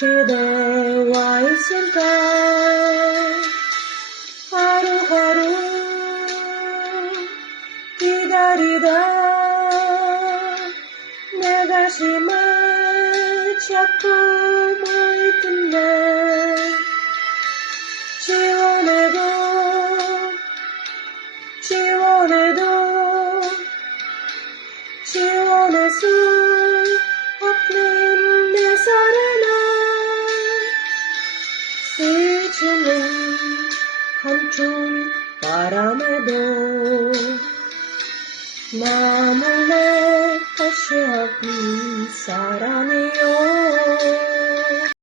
그대와 있을까 하루하루 기다리다 내 가슴에 자꾸 물든다 지워낼 수 없는 내 사랑아 스치는 한줄 바람에도 나 몰래 다시 한번 사랑해